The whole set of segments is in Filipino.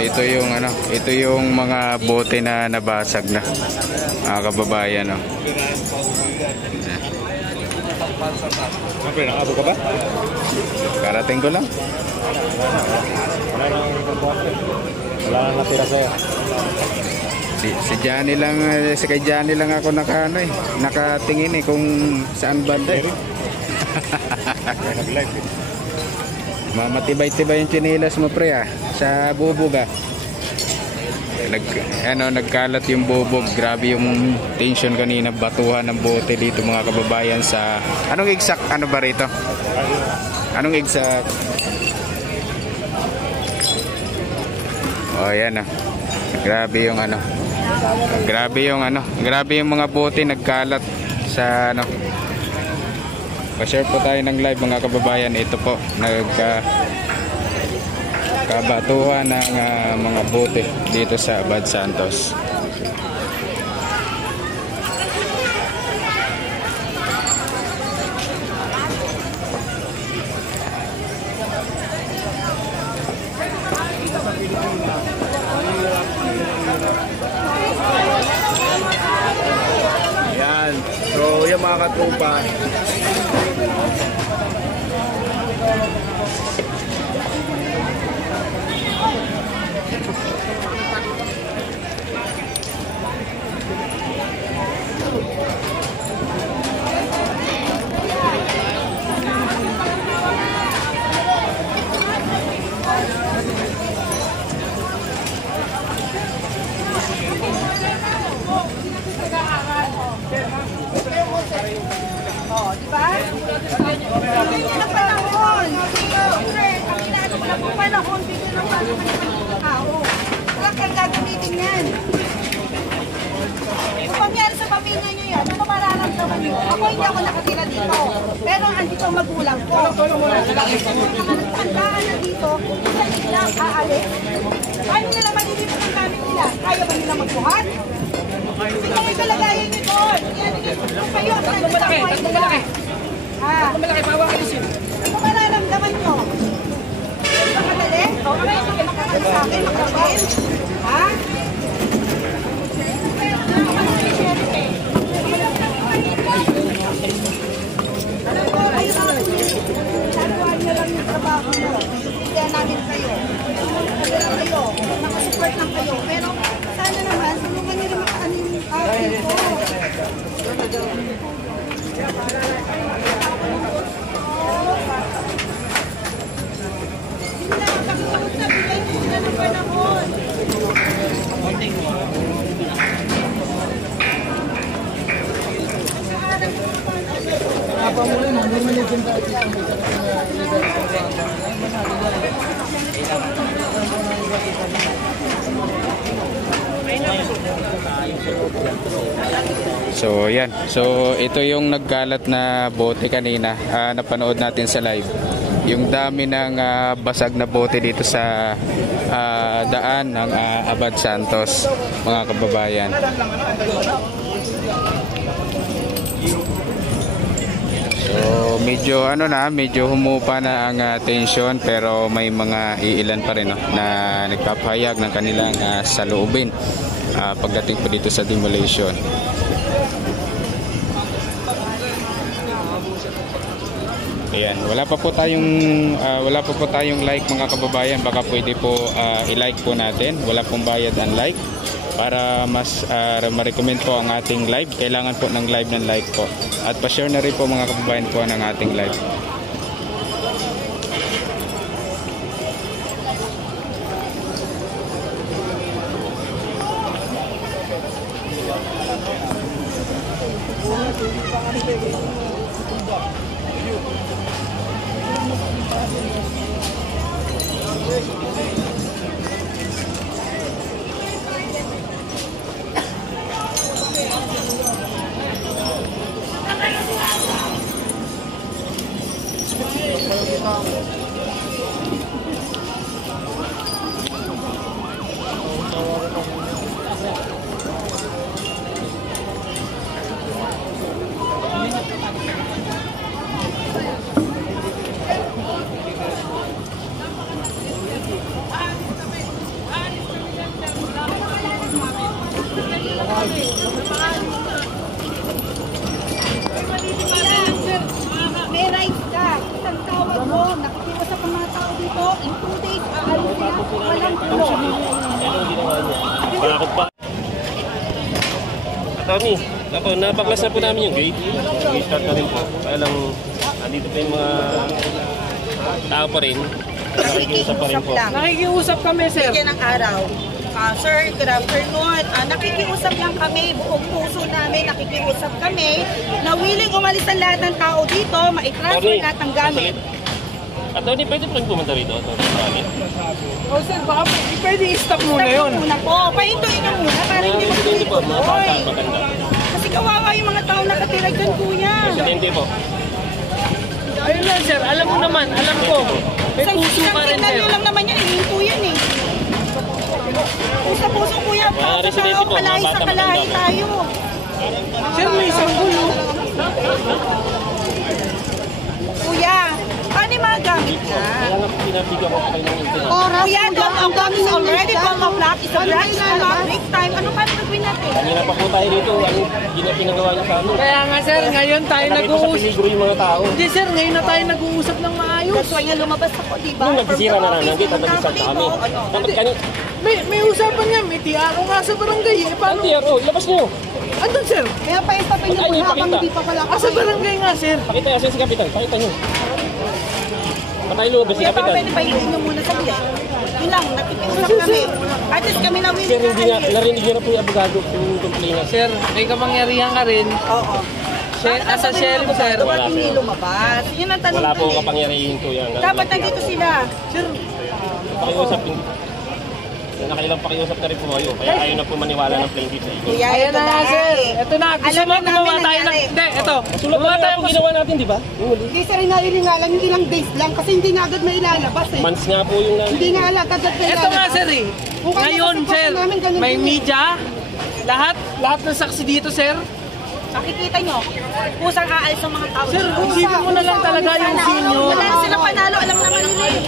ito yung ano, ito yung mga bote na nabasag na. Mga kababayan, no. Nakabo ka ba? Karating ko lang. Wala nang natira sa'yo. Si Johnny lang, si kay Johnny lang ako nakatingin kung saan banda eh. Mamatibay-tibay yung chinilas mo pre sa bubog nagkalat yung bubog. Grabe yung tension kanina, batuhan ng bote dito mga kababayan sa anong exact ba rito? Anong exact? Oh yan grabe yung mga bote nagkalat sa pa-share po tayo ng live mga kababayan. Ito po kabatuhan ng mga bote dito sa Abad Santos. Yan. So, yung mga katupa. Oh, di ba? Bigyan ng panahon. Sir, ang ginagawa mo lang ng panahon, bigyan ng panahon ng tao. Wala kang gagamitin yan. Kung mangyari sa pamilya niyo yan, ano mararamdaman niyo? Ako hindi ako nakatira dito. Pero andito ang magulang ko. Nagtandaan na dito, isa nila aalis. Paano nila malilipot ang gamit nila? Kaya ba nila magbuhat? Ito may kalagayan nyo doon. Kung kayo, saan nila buhay nila? Kung malaki, bawa kayo siya. Ano mararamdaman nyo? Makadali? Okay, makakali sa akin, makakali. Ha? Alam ko, kayo sa akin. Nagawa nyo lang yung trabaho nyo. Bigyan namin kayo. Nakasala kayo. Nakasupport lang kayo. Pero sana naman, tulungan nyo rin makaanin yung akin ko. So yan. So ito yung nagkalat na bote kanina. Napanood natin sa live. Yung dami ng basag na bote dito sa daan ng Abad Santos, mga kababayan. So medyo medyo humupa na ang tension, pero may mga iilan pa rin na nagpapahayag ng kanilang saloobin pagdating po dito sa demolition. Ayan, wala pa po tayong like mga kababayan. Baka pwede po i-like po natin. Wala pong bayad ang like. Para mas ma-recommend po ang ating live, kailangan po ng live ng like po. At pa-share na rin po mga kababayan po ng ating live. Opo, napaklas na po namin yung gate. I-start na rin po. Kaya lang, andito pa yung mga tao pa rin. Nakikiusap pa rin po. Nakikiusap kami, sir. Bigyan ng araw. Sir, good afternoon. Nakikiusap lang kami, buong puso namin, nakikiusap kami na willing umalis ang lahat ng tao dito, maitransfer lahat ng gamit. Attorney, pwede po rin pumunta rito, attorney. O sir, baka pwede i-stop muna yun. Muna po, pahintuin na muna para hindi Presidente po, mga bata, matuloy. maganda. Kasi kawawa yung mga tao nakatira dyan, kuya. Presidente po. Ayun lang, sir. Alam mo naman, alam ko. May puso pa rin, Isang sir. nyo lang naman yan, ihinto yan eh. Puso kuya, Mga para residente tao, po, mga kalahi bata, sa kalahi maganda. tayo. Sir, may isang gulo. Kuya, paano yung mga gamit na? Kaya nga po pinabigyan ko kayo ng internet. Kuya, don't o'clock is already 12 o'clock. It's a brunch time, break time. Ano pa gagawin natin? Kanina pa po tayo rito, ano ginagawa niyo sa amin. Kaya nga, sir, ngayon tayo Nakita sa nag-uusap. peligro yung mga tao. Hindi, sir, ngayon na tayo nag-uusap ng maayos. That's why nga lumabas ako, di ba? Nung nagsisira na lang, gate at From the nag-start na kami. office, ano? Dapat kanina, May usapan nga, may TRO nga sa barangay eh. ang Paano? TRO, labas niyo. Andun, sir. Kaya pa istapin Ay, niyo muna pakita. habang hindi pa pala Ah, sa barangay nga, sir. Pakita yung si Kapitan, pakita niyo. Patay lumabas si Kaya pa Kapitan. pwede pa iluin niyo muna sa bilet. Yun lang, nakikiusap kami. At least kami na Sir, willing hindi na na, narinig niyo na po yung abogado yung complainant. Sir, may kapangyarihan ka rin. Oo. As a sheriff, sir. Dapat hindi lumabas. Yun ang tanong Wala po dun eh. kapangyarihan to yan. Dapat nandito sila. Sir, Pakiusap yung... Nakailang pakiusap na rin po kayo. Kaya ayaw na po maniwala ng plaintiff sa inyo. Kuya, ayan ito na nga, sir. Ito na. Gusto Alam mo na gumawa namin tayo ng... nangyari. Hindi, ito. Sulat Gumawa na tayo yung ginawa natin, di ba? Yung huli. Hindi sir, nga lang, hindi lang days lang kasi hindi nga agad may ilalabas eh. Months nga po yung Hindi nga agad may Ito nga, sir eh. Kung kaya Ngayon, kasi sir, namin, ganun may din eh. media. Lahat ng saksi dito, sir. Makikita nyo, kusang aalis ang mga tao. Sir, isipin mo na lang talaga yung senior. Wala na silang panalo, alam naman nila eh.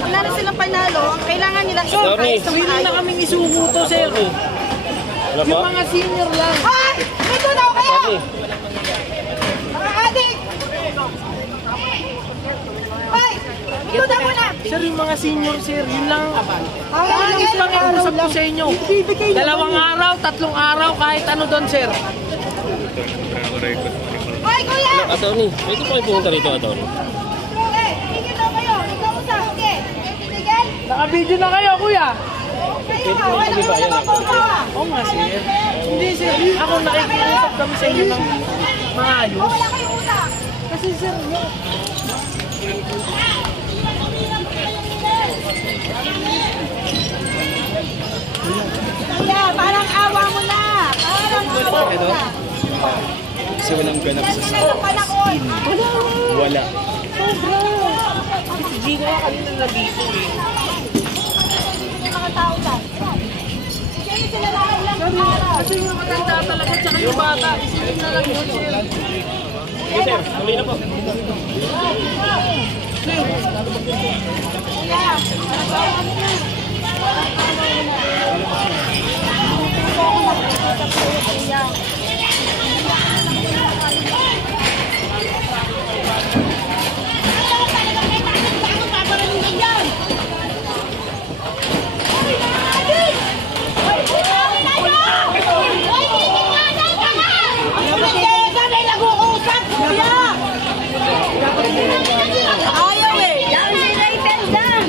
Wala na silang panalo, kailangan nila Sorry. aalis ng Pwede na maayos. kaming isuko to, sir. Ano po? Yung mga senior lang. Ah! Ito daw kayo! Sorry. Mga adik! Hoy! Ito daw muna! Sir, yung mga senior, sir, yun lang. Araw lang, Yung pakiusap ko sa inyo. Ibibigay na 2 araw, 3 araw, kahit ano doon, sir. Hoy, kuya! Attorney, pwede po kayo pumunta rito, attorney. Eh, tigil daw kayo. Ikaw usa. Okay. Tigil. Naka-video na kayo, kuya. Kayo nga. Wala mo na mapupa. Oo nga, sir. Hindi, sir. Ako nakikiusap kami sa inyo ng maayos. Wala kayo utak. Kasi, sir, Kuya, parang awa mo na. Parang awa mo na. Kasi walang ganap sa Hindi na panahon. wala. si Gino nga kanina nandito eh. Yung mga tao dyan. Kasi sila lang araw. Kasi yung matanda talaga, tsaka yung bata. Isipin na lang yun, sir. Sige, sir. Tuloy na po. Kuya, parang awa mo na. Ayaw eh! Yan sila itendan!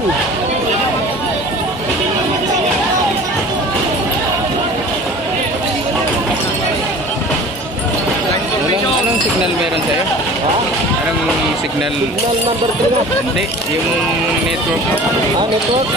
doon. Anong signal meron sa'yo? Ha? Anong signal? Signal number 3 na. Hindi, yung network mo. Ah, network?